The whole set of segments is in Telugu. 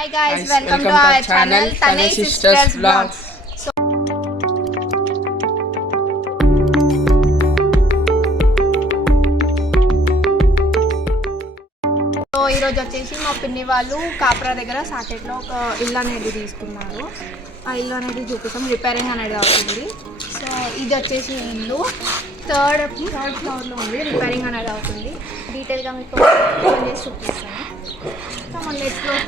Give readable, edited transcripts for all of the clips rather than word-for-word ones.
Hi guys, welcome to our channel Tanay Sisters Vlogs. So ఈరోజు వచ్చేసి మా పిన్ని వాళ్ళు కాప్రా దగ్గర సాకెట్లో ఒక ఇల్లు అనేది తీసుకున్నారు. ఆ ఇల్లు అనేది చూపిస్తాం, రిపేరింగ్ అనేది అవుతుంది. సో ఇది వచ్చేసి ఇల్లు థర్డ్ ఫ్లోర్లో ఉంది, రిపేరింగ్ అనేది అవుతుంది. డీటెయిల్గా మీకు ఫోన్ చేసి చూపిస్తాను. సో మళ్ళీ ఎట్లో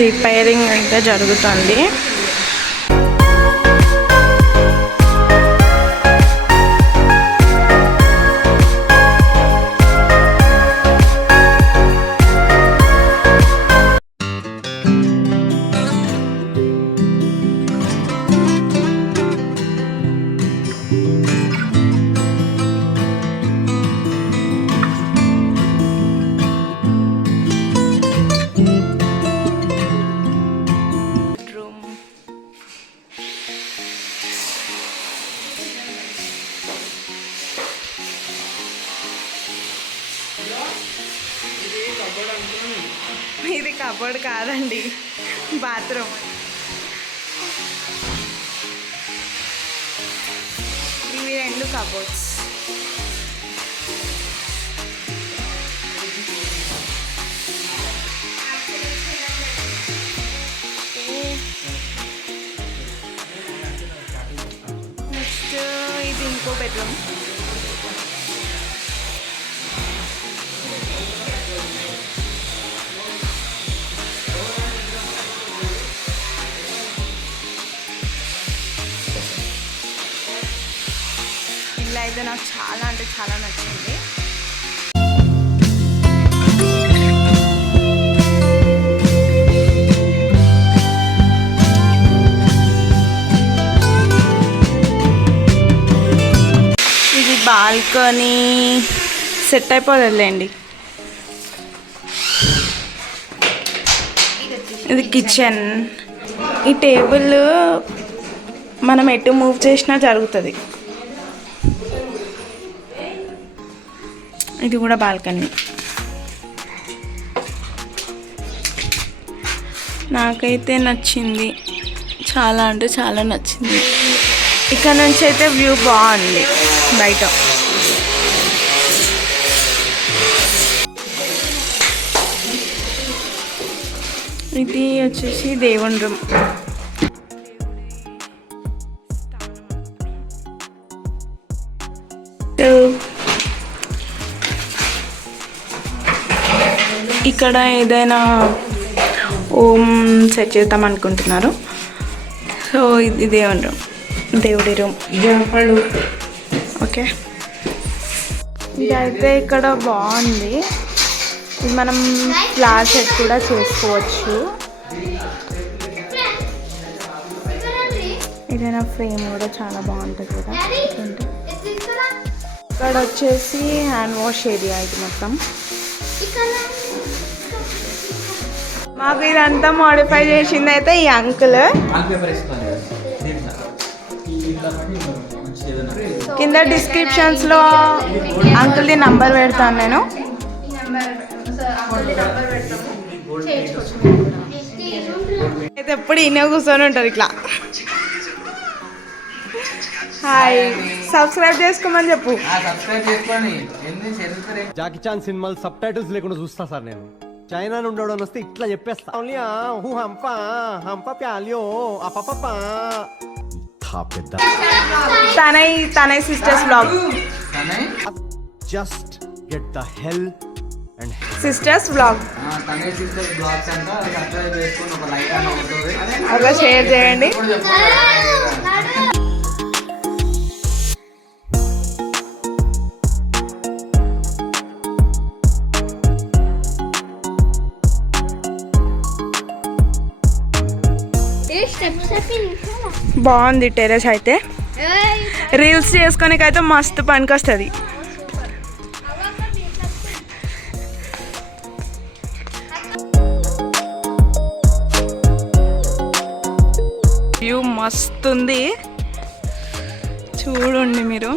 రిపేరింగ్ అయితే జరుగుతుంది. ఇది కబోర్డ్ కాదండి, బాత్రూమ్. ఇవి రెండు కబోర్డ్స్. నెక్స్ట్ ఇది ఇంకో బెడ్రూమ్. ఇల్లు అయితే నాకు చాలా అంటే చాలా నచ్చింది. ఇది బాల్కనీ సెట్ అయిపోతుందిలేండి. ఇది కిచెన్. ఈ టేబుల్ మనం ఎటు మూవ్ చేసినా జరుగుతుంది. ఇది కూడా బాల్కనీ. నాకైతే నచ్చింది, చాలా అంటే చాలా నచ్చింది. ఇక్కడ నుంచి అయితే వ్యూ బాగుంది బయట. ఇది వచ్చేసి దేవుని రూమ్. ఇక్కడ ఏదైనా ఓం సెట్ చేద్దాం అనుకుంటున్నారు. సో ఇది దేవుని రూమ్, దేవుడి రూమ్. ఓకే, ఇదైతే ఇక్కడ బాగుంది. ఇది మనం ఫ్లవర్ సెట్ కూడా చేసుకోవచ్చు. ఏదైనా ఫ్రేమ్ కూడా చాలా బాగుంటుంది కదా. ఇక్కడ వచ్చేసి హ్యాండ్ వాష్ ఏరియా. ఇది మొత్తం మాకు ఇదంతా మోడిఫై చేసింది అయితే ఈ అంకుల్. కింద డిస్క్రిప్షన్స్లో అంకుల్ది నంబర్ పెడతాను నేను. అయితే ఎప్పుడు ఈయన కూర్చొని ఉంటారు ఇట్లా. హాయ్, సబ్స్క్రైబ్ చేసుకోమని చెప్పు. జాకీ చాన్ సినిమాలు సబ్ టైటిల్స్ లేకుండా చూస్తా సార్ నేను. చైనా నుండి వస్తే ఇట్లా చెప్పేస్తా. Thanai sisters vlog. Just get the hell and sisters vlog. Thanai sisters blogs అంతా సబ్స్క్రైబ్ చేసుకొని ఒక లైక్ అని అవుతుంది, అలా షేర్ చేయండి. బాగుంది టెర్రస్ అయితే. రీల్స్ చేసుకోనికి అయితే మస్తు పనికి వస్తుంది. వ్యూ మస్తు ఉంది, చూడండి మీరు.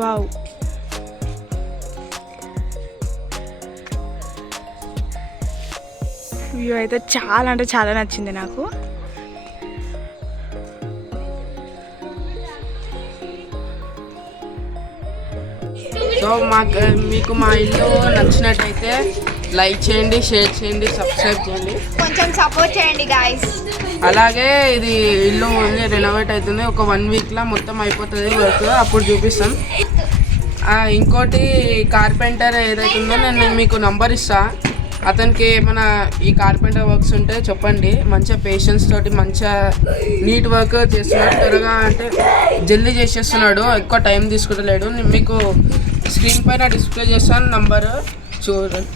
వావ్, వ్యూ అయితే చాలా అంటే చాలా నచ్చింది నాకు. సో మీకు మా ఇల్లు నచ్చినట్టయితే లైక్ చేయండి, షేర్ చేయండి, సబ్స్క్రైబ్ చేయండి. కొంచెం సపోర్ట్ చేయండి గాయస్. అలాగే ఇది ఇల్లు ఓన్లీ రెనోవేట్ అవుతుంది, ఒక 1 వీక్లో మొత్తం అయిపోతుంది వర్క్, అప్పుడు చూపిస్తాం. ఇంకోటి కార్పెంటర్ ఏదైతుందో నేను మీకు నంబర్ ఇస్తా, అతనికి ఏమైనా ఈ కార్పెంటర్ వర్క్స్ ఉంటే చెప్పండి. మంచిగా పేషెన్స్ తోటి మంచిగా నీట్ వర్క్ చేస్తున్నాడు, త్వరగా అంటే జల్దీ చేసేస్తున్నాడు, ఎక్కువ టైం తీసుకుంటలేడు. మీకు స్క్రీన్ పైన డిస్ప్లే చేస్తాను నంబరు, చూడండి.